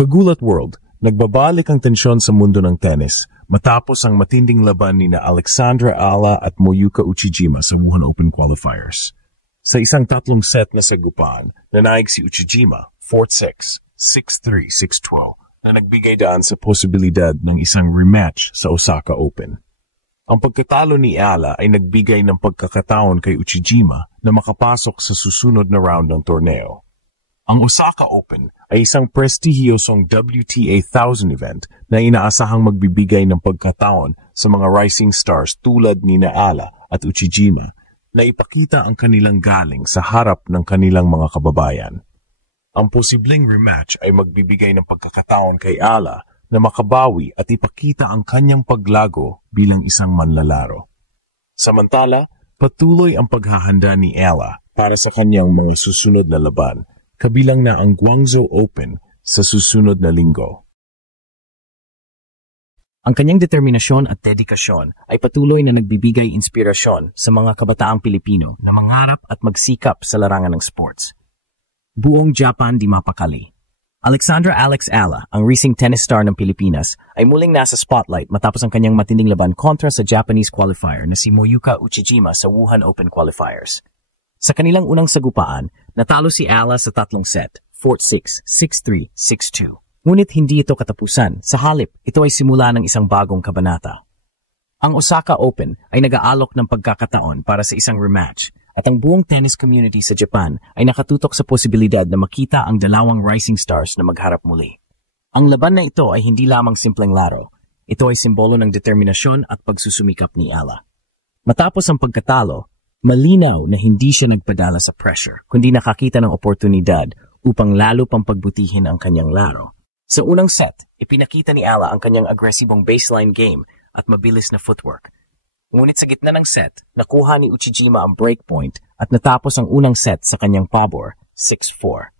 Kagulat World, nagbabalik ang tensyon sa mundo ng tennis matapos ang matinding laban ni na Alexandra Ala at Moyuka Uchijima sa Wuhan Open qualifiers. Sa isang 3 set na sagupaan, nanayag si Uchijima 4-6, 6-3, 6-12 na nagbigay daan sa posibilidad ng isang rematch sa Osaka Open. Ang pagkatalo ni Ala ay nagbigay ng pagkakataon kay Uchijima na makapasok sa susunod na round ng torneo. Ang Osaka Open ay isang prestihiyosong WTA 1000 event na inaasahang magbibigay ng pagkataon sa mga rising stars tulad ni Ala at Uchijima na ipakita ang kanilang galing sa harap ng kanilang mga kababayan. Ang posibleng rematch ay magbibigay ng pagkakataon kay Ala na makabawi at ipakita ang kanyang paglago bilang isang manlalaro. Samantala, patuloy ang paghahanda ni Ala para sa kanyang mga susunod na laban, kabilang na ang Guangzhou Open sa susunod na linggo. Ang kanyang determinasyon at dedikasyon ay patuloy na nagbibigay inspirasyon sa mga kabataang Pilipino na mangarap at magsikap sa larangan ng sports. Buong Japan di mapakali. Alexandra Alex Ala, ang racing tennis star ng Pilipinas, ay muling nasa spotlight matapos ang kanyang matinding laban kontra sa Japanese qualifier na si Moyuka Uchijima sa Wuhan Open qualifiers. Sa kanilang unang sagupaan, natalo si Ala sa 3 set, 4-6, 6-3, 6-2. Ngunit hindi ito katapusan. Sa halip, ito ay simula ng isang bagong kabanata. Ang Osaka Open ay nag-aalok ng pagkakataon para sa isang rematch at ang buong tennis community sa Japan ay nakatutok sa posibilidad na makita ang dalawang rising stars na magharap muli. Ang laban na ito ay hindi lamang simpleng laro. Ito ay simbolo ng determinasyon at pagsusumikap ni Ala. Matapos ang pagkatalo, malinaw na hindi siya nagpadala sa pressure, kundi nakakita ng oportunidad upang lalo pang pagbutihin ang kanyang laro. Sa unang set, ipinakita ni Ala ang kanyang agresibong baseline game at mabilis na footwork. Ngunit sa gitna ng set, nakuha ni Uchijima ang breakpoint at natapos ang unang set sa kanyang pabor, 6-4.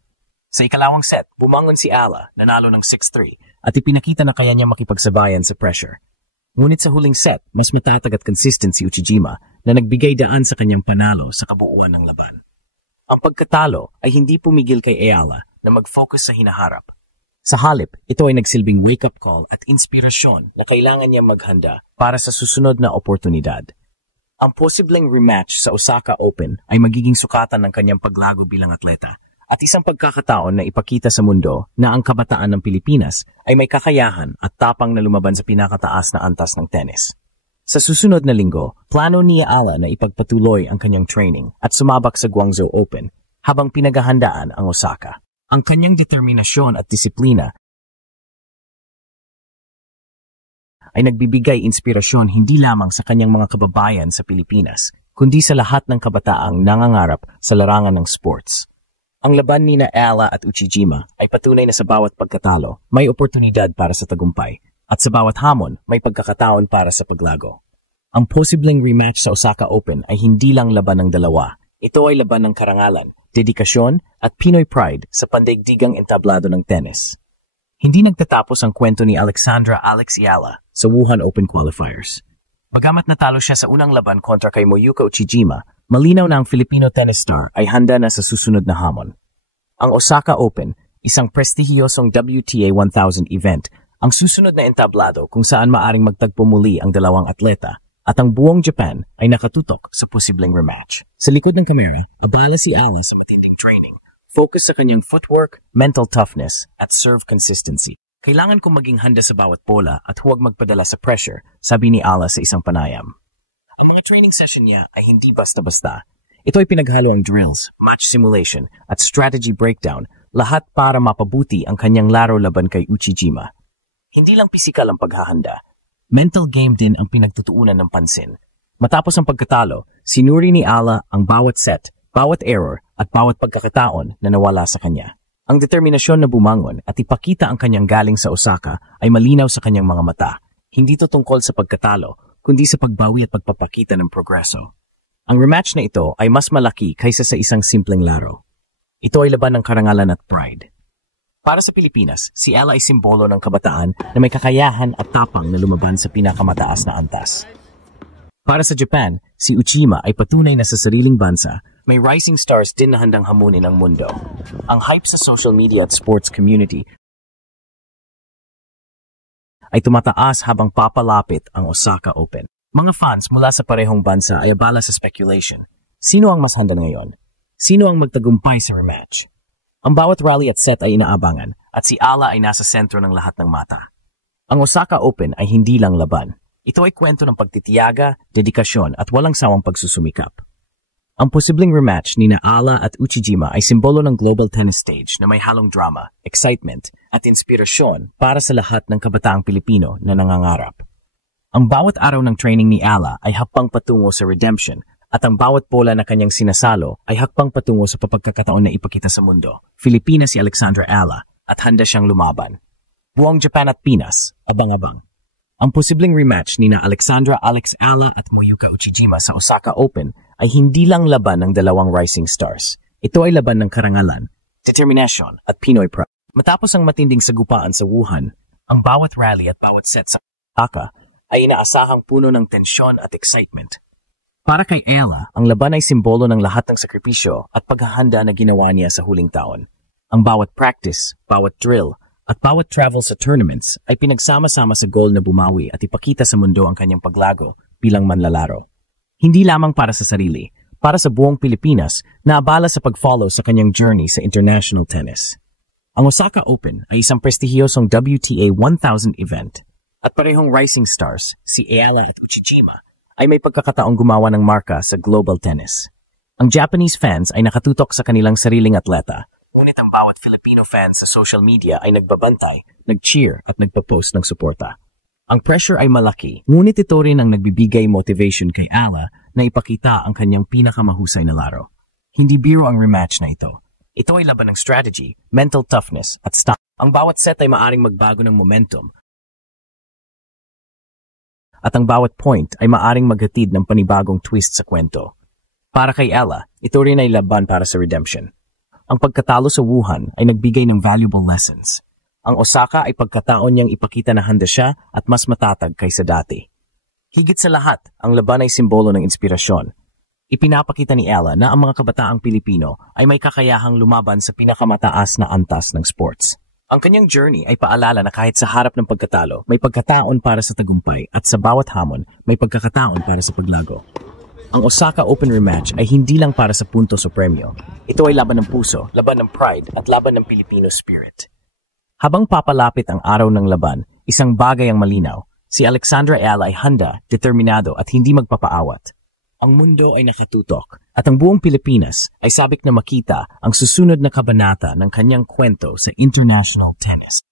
Sa ikalawang set, bumangon si Ala, nanalo ng 6-3, at ipinakita na kaya niya makipagsabayan sa pressure. Ngunit sa huling set, mas matatag at consistent si Uchijima na nagbigay daan sa kanyang panalo sa kabuuan ng laban. Ang pagkatalo ay hindi pumigil kay Ala na mag-focus sa hinaharap. Sa halip, ito ay nagsilbing wake-up call at inspirasyon na kailangan niya maghanda para sa susunod na oportunidad. Ang posibleng rematch sa Osaka Open ay magiging sukatan ng kanyang paglago bilang atleta at isang pagkakataon na ipakita sa mundo na ang kabataan ng Pilipinas ay may kakayahan at tapang na lumaban sa pinakataas na antas ng tennis. Sa susunod na linggo, plano ni Ala na ipagpatuloy ang kanyang training at sumabak sa Guangzhou Open habang pinaghahandaan ang Osaka. Ang kanyang determinasyon at disiplina ay nagbibigay inspirasyon hindi lamang sa kanyang mga kababayan sa Pilipinas, kundi sa lahat ng kabataang nangangarap sa larangan ng sports. Ang laban ni Ala at Uchijima ay patunay na sa bawat pagkatalo, may oportunidad para sa tagumpay, at sa bawat hamon, may pagkakataon para sa paglago. Ang posibleng rematch sa Osaka Open ay hindi lang laban ng dalawa. Ito ay laban ng karangalan, dedikasyon at Pinoy pride sa pandaigdigang entablado ng tennis. Hindi nagtatapos ang kwento ni Alexandra Alex Ala sa Wuhan Open qualifiers. Bagamat natalo siya sa unang laban kontra kay Moyuka Uchijima, malinaw na ang Filipino tennis star ay handa na sa susunod na hamon. Ang Osaka Open, isang prestihiyosong WTA 1000 event, ang susunod na entablado kung saan maaring magtagpo muli ang dalawang atleta at ang buong Japan ay nakatutok sa posibleng rematch. Sa likod ng kamera, abala si Ala sa matinding training, focus sa kanyang footwork, mental toughness, at serve consistency. Kailangan kong maging handa sa bawat bola at huwag magpadala sa pressure, sabi ni Ala sa isang panayam. Ang mga training session niya ay hindi basta-basta. Ito ay pinaghalo ang drills, match simulation, at strategy breakdown, lahat para mapabuti ang kanyang laro laban kay Uchijima. Hindi lang pisikal ang paghahanda. Mental game din ang pinagtutuunan ng pansin. Matapos ang pagkatalo, sinuri ni Ala ang bawat set, bawat error, at bawat pagkakataon na nawala sa kanya. Ang determinasyon na bumangon at ipakita ang kanyang galing sa Osaka ay malinaw sa kanyang mga mata. Hindi ito tungkol sa pagkatalo, kundi sa pagbawi at pagpapakita ng progreso. Ang rematch na ito ay mas malaki kaysa sa isang simpleng laro. Ito ay laban ng karangalan at pride. Para sa Pilipinas, si Ala ay simbolo ng kabataan na may kakayahan at tapang na lumaban sa pinakamataas na antas. Para sa Japan, si Uchijima ay patunay na sa sariling bansa, may rising stars din na handang hamunin ang mundo. Ang hype sa social media at sports community ay tumataas habang papalapit ang Osaka Open. Mga fans mula sa parehong bansa ay abala sa speculation. Sino ang mas handa ngayon? Sino ang magtagumpay sa rematch? Ang bawat rally at set ay inaabangan at si Ala ay nasa sentro ng lahat ng mata. Ang Osaka Open ay hindi lang laban. Ito ay kwento ng pagtitiyaga, dedikasyon at walang sawang pagsusumikap. Ang posibleng rematch ni Ala at Uchijima ay simbolo ng global tennis stage na may halong drama, excitement at inspirasyon para sa lahat ng kabataang Pilipino na nangangarap. Ang bawat araw ng training ni Ala ay hakbang patungo sa redemption at ang bawat bola na kanyang sinasalo ay hakbang patungo sa papagkakataon na ipakita sa mundo. Filipina si Alexandra Ala at handa siyang lumaban. Buong Japan at Pinas, abang-abang. Ang posibleng rematch ni Alexandra Alex Ala at Moyuka Uchijima sa Osaka Open ay hindi lang laban ng dalawang rising stars. Ito ay laban ng karangalan, determinasyon at Pinoy pride. Matapos ang matinding sagupaan sa Wuhan, ang bawat rally at bawat set sa Osaka ay inaasahang puno ng tensyon at excitement. Para kay Ella, ang laban ay simbolo ng lahat ng sakripisyo at paghahanda na ginawa niya sa huling taon. Ang bawat practice, bawat drill, at bawat travel sa tournaments ay pinagsama-sama sa goal na bumawi at ipakita sa mundo ang kanyang paglago bilang manlalaro. Hindi lamang para sa sarili, para sa buong Pilipinas na abala sa pag-follow sa kanyang journey sa international tennis. Ang Osaka Open ay isang prestihiyosong WTA 1000 event at parehong rising stars, si Ella at Uchijima, ay may pagkakataong gumawa ng marka sa global tennis. Ang Japanese fans ay nakatutok sa kanilang sariling atleta, ngunit ang bawat Filipino fans sa social media ay nagbabantay, nag-cheer at nagpa-post ng suporta. Ang pressure ay malaki, ngunit ito rin ang nagbibigay motivation kay Ala na ipakita ang kanyang pinakamahusay na laro. Hindi biro ang rematch na ito. Ito ay laban ng strategy, mental toughness at style. Ang bawat set ay maaring magbago ng momentum, at ang bawat point ay maaring maghatid ng panibagong twist sa kwento. Para kay Ella, ito rin ay laban para sa redemption. Ang pagkatalo sa Wuhan ay nagbigay ng valuable lessons. Ang Osaka ay pagkataon niyang ipakita na handa siya at mas matatag kaysa dati. Higit sa lahat, ang laban ay simbolo ng inspirasyon. Ipinapakita ni Ella na ang mga kabataang Pilipino ay may kakayahang lumaban sa pinakamataas na antas ng sports. Ang kanyang journey ay paalala na kahit sa harap ng pagkatalo, may pagkataon para sa tagumpay at sa bawat hamon, may pagkakataon para sa paglago. Ang Osaka Open rematch ay hindi lang para sa puntos o premyo. Ito ay laban ng puso, laban ng pride at laban ng Filipino spirit. Habang papalapit ang araw ng laban, isang bagay ang malinaw. Si Alexandra Ella ay handa, determinado at hindi magpapaawat. Ang mundo ay nakatutok at ang buong Pilipinas ay sabik na makita ang susunod na kabanata ng kanyang kwento sa international tennis.